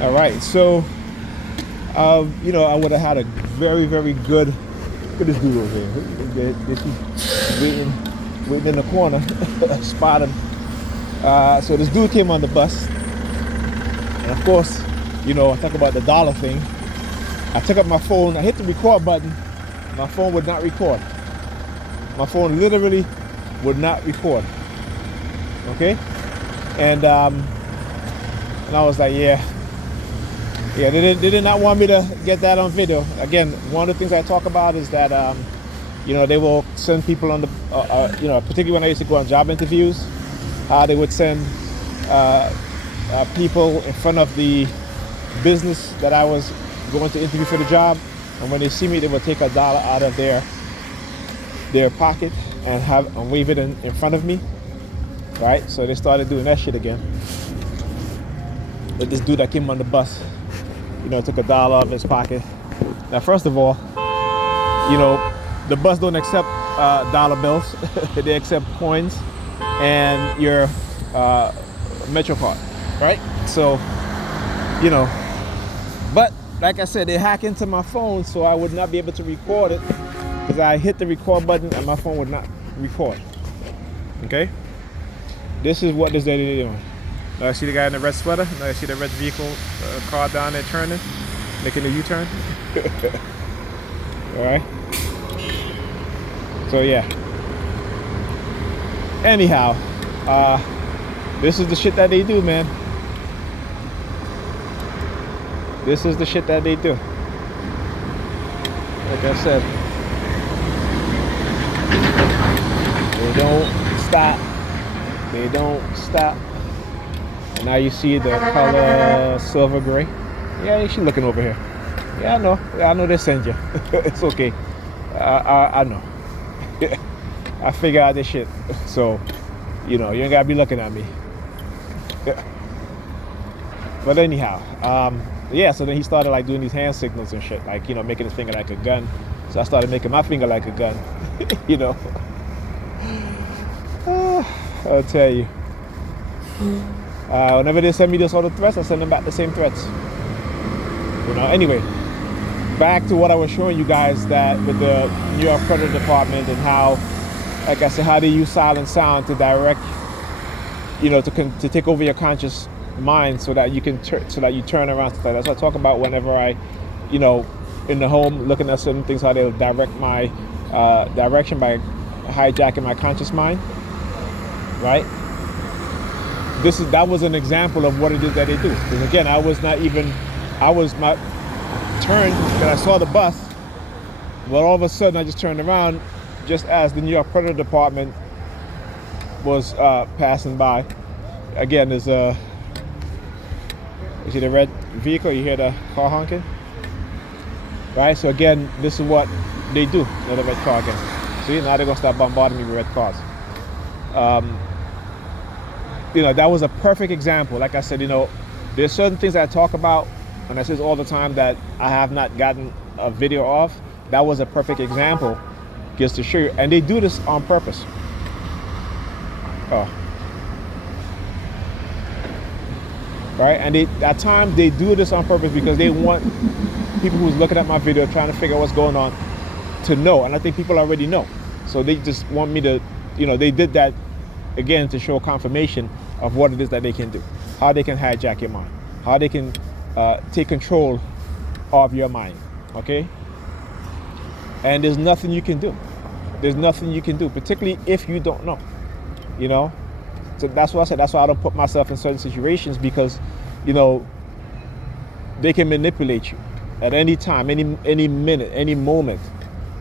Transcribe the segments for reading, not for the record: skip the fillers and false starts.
All right, so I would have had a very, very good. Look at this dude over here. This is waiting in the corner. Spot him. So this dude came on the bus, and of course, I talk about the dollar thing. I took up my phone. I hit the record button. My phone would not record. My phone literally would not record. Okay, and I was like, yeah. They did not want me to get that on video. Again, one of the things I talk about is that, they will send people on the, particularly when I used to go on job interviews, they would send people in front of the business that I was going to interview for the job, and when they see me, they will take $1 out of their pocket and wave it in front of me, right? So they started doing that shit again. But this dude that came on the bus, took $1 out of his pocket. Now, first of all, the bus don't accept dollar bills. They accept coins and your Metro card, right? So, but like I said, they hack into my phone, so I would not be able to record it because I hit the record button and my phone would not record. Okay? This is what this lady is doing. Now I see the guy in the red sweater. Now I see the red vehicle car down there turning, making a U-turn. All right. So yeah. Anyhow, this is the shit that they do, man. This is the shit that they do. Like I said, they don't stop. They don't stop. And now you see the color silver gray. Yeah, she's looking over here. Yeah, I know. I know they send you. It's okay. I know. I figure out this shit. So, you ain't gotta be looking at me. But anyhow, so then he started like doing these hand signals and shit, like, making his finger like a gun. So I started making my finger like a gun. I'll tell you. Whenever they send me those other threats, I send them back the same threats. Anyway, back to what I was showing you guys, that with the New York Credit Department and how, like I said, how they use silent sound to direct, to take over your conscious mind so that you can so that you turn around. That's what I talk about whenever I, in the home looking at certain things, how they'll direct my direction by hijacking my conscious mind, right? That was an example of what it is that they do. Because again, I was my turn, and I saw the bus, but all of a sudden I just turned around just as the New York Credit Department was passing by. Again, you see the red vehicle, you hear the car honking? Right, so again, this is what they do, the red car again. See, now they're gonna start bombarding me with red cars. That was a perfect example. Like I said, there's certain things I talk about, and I say all the time that I have not gotten a video of. That was a perfect example, just to show you. And they do this on purpose. Oh. Right? And at times they do this on purpose because they want people who's looking at my video trying to figure out what's going on to know. And I think people already know. So they just want me to, they did that again to show confirmation of what it is that they can do, how they can hijack your mind, how they can take control of your mind, okay? And there's nothing you can do. There's nothing you can do, particularly if you don't know, So that's what I said. That's why I don't put myself in certain situations, because, they can manipulate you at any time, any minute, any moment.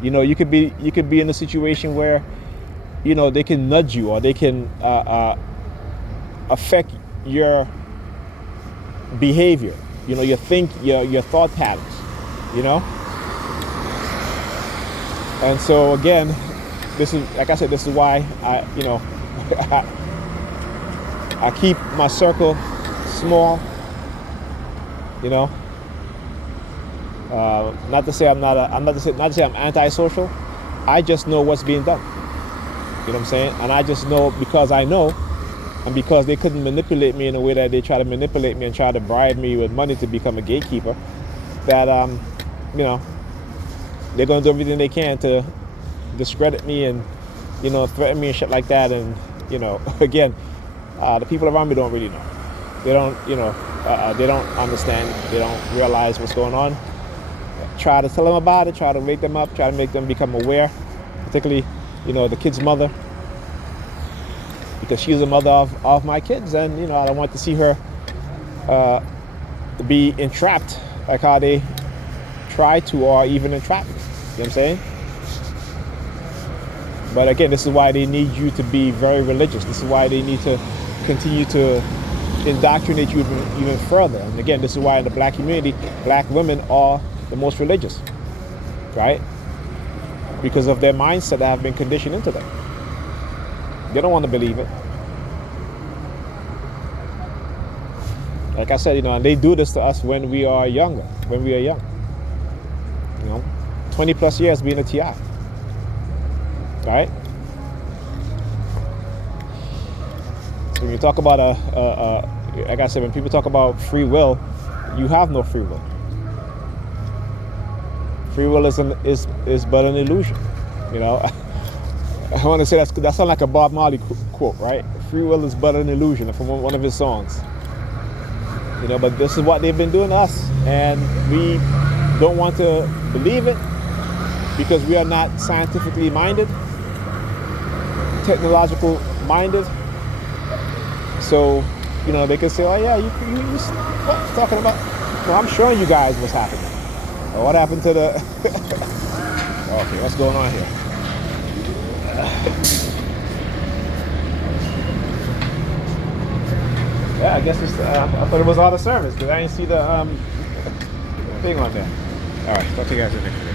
You could be in a situation where, they can nudge you, or they can affect your behavior, your thought patterns, And so again, this is, like I said, this is why I keep my circle small, not to say I'm antisocial. I just know what's being done. You know what I'm saying? And I just know, because I know And because they couldn't manipulate me in a way that they try to manipulate me and try to bribe me with money to become a gatekeeper, that you know, they're gonna do everything they can to discredit me and, you know, threaten me and shit like that. And, you know, again, the people around me don't really know. They don't, you know, they don't understand. They don't realize what's going on. Try to tell them about it. Try to wake them up. Try to make them become aware. Particularly, you know, the kid's mother, because she's the mother of my kids, and, you know, I don't want to see her be entrapped like how they try to, or even entrap me. You know what I'm saying? But again, this is why they need you to be very religious. This is why they need to continue to indoctrinate you even further. And again, this is why in the black community, black women are the most religious, right? Because of their mindset that have been conditioned into them. They don't want to believe it. Like I said, you know, and they do this to us when we are younger, when we are young. You know, 20 plus years being a TI. Right? So when you talk about like I said, when people talk about free will, you have no free will. Free will is but an illusion. You know, I want to say that sounds like a Bob Marley quote, right? Free will is but an illusion, from one of his songs. You know, but this is what they've been doing to us, and we don't want to believe it because we are not scientifically minded, technological minded. So, you know, they can say, oh yeah, you what you talking about? Well, I'm showing you guys what's happening. Or what happened to the okay, what's going on here? Yeah, I guess it's I thought it was out of service because I didn't see the thing on there. All right, talk to you guys in the next video.